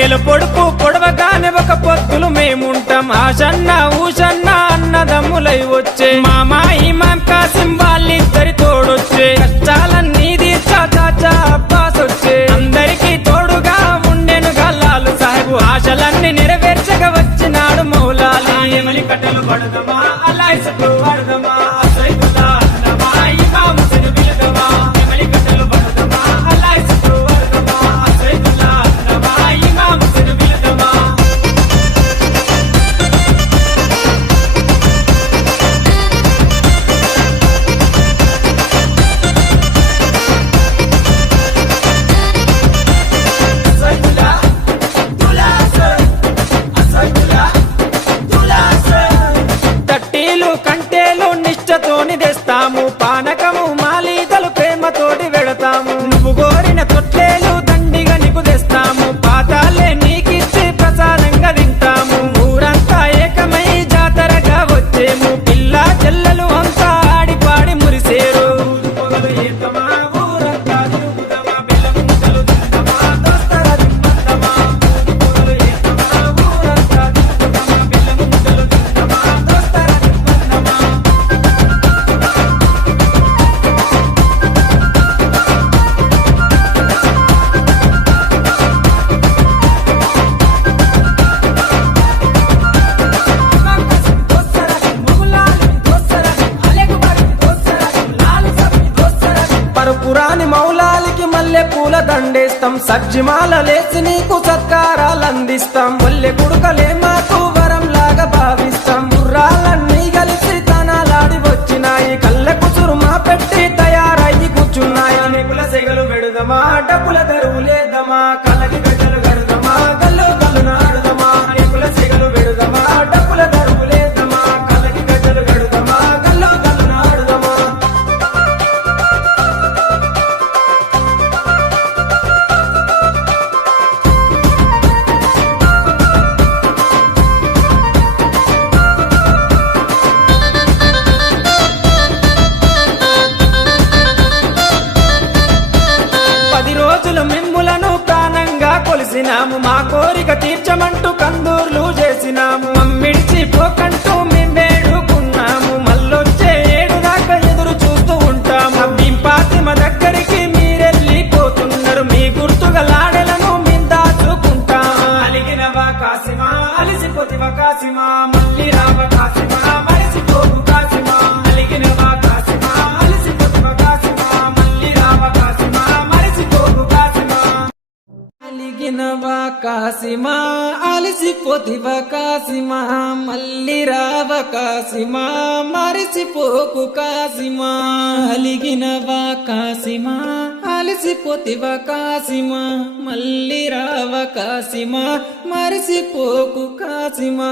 నెల పొడుపు పొడవగానే ఒక పొత్తులు మేముంటాం ఆషన్న ఊషన్న అన్నదమ్ములై వచ్చే మామా ఇమాం కాసిం వాళ్ళిద్దరి తోడొచ్చే కష్టాలన్నీ తీర్చా చాచా అబ్బాస్ వచ్చే అందరికీ తోడుగా ఉండెను గల్లాలు సాహెబు ఆశలన్నీ నెరవేర్చగా వచ్చినాడు మౌలాలి ఎమలి కట్టలు పడదమా అల్లాహ్ సత్తు వాడదమా అసైదుల్లా అన్నమా ఇమాం హుస్సేన్ బిలదమా ఎమలి కట్టలు పడదమా అల్లాహ్ సత్తు వాడదమా అసైదుల్లా అన్నమా ఇమాం హుస్సేన్ బిలదమా అసైదుల్లా దులాసర్ అసైదుల్లా దులాసర్ తట్టీలు కంటేలు నిష్టతోని తెస్తాము పానకము మాలీదలు ప్రేమతోటి వెడతాము నువ్వు కోరిన తొట్లేలు దండిగా నీకు తెస్తాము పాతాలే నీకిచ్చి ప్రసాదంగా తింటాము ఊరంతా ఏకమై జాతరగా వచ్చేము పిల్ల చెల్లెలు అంతా ఆడి పాడి మురిసేరు పొగలు ఏతమా ఊరంతా తిరుగుదమా బెల్లముంటలు తిందమా దోస్తర దిమ్మద్దమా పొగలు ఏతమా ఊరంతా తిరుగుదమా బెల్లముంటలు తిందమా దోస్తర దిమ్మద్దమా పరుపురాని మౌలాలికి మల్లె పూల దండేస్తాం సజ్జిమాల లేచి నీకు సత్కారాలు అందిస్తాం మల్లె గుడుకలే మాకు వరం లాగా భావిస్తాం గుర్రాలన్నీ కలిసి తనాలాడి వచ్చినాయి కళ్ళ కుసురుమా పెట్టి తయారయ్యి కూర్చున్నాయి నెకుల సెగలు పెడుదమా డబ్బుల తెరువులేద్దామా కలకి గజలు గడుదమా గల్లు గల్లు నాడుదమా నెకుల సెగలు పెడుదమా డబ్బుల తెరువులేద్దామా కలకి గజలు గడుదమా గల్లు గల్లు నాడుదమా పది రోజులు మిమ్ములను ప్రాణంగా కొలిసినాము మా కోరిక తీర్చమంటూ కందూర్లు చేసినాము మమ్మిడిచి పోకంటూ మేము వేడుకున్నాము మళ్ళొచ్చే ఏడు దాకా ఎదురు చూస్తూ ఉంటాము భీం ఫాతిమ దగ్గరికి మీరెళ్ళిపోతున్నారు మీ గుర్తుగా లాడెలను మేము దాచుకుంటాము అలిగినవా కాసిమా అలిసిపోతివా కాసిమా మళ్ళీ రావ కాసిమా మరిసిపోకు కాసిమా అలిగినవా కాసిమా అలిసిపోతివా కాసిమా మళ్ళీ రావ కాసిమా మరిసిపోకు కాసిమా అలిగినవా కాసిమా అలిసిపోతివా కాసిమా మళ్ళీ రావ కాసిమా మరిసిపోకు కాసిమా అలిగినవా కాసిమా అలిసిపోతివా కాసిమా మళ్ళీ రావ కాసిమా మరిసిపోకు కాసిమా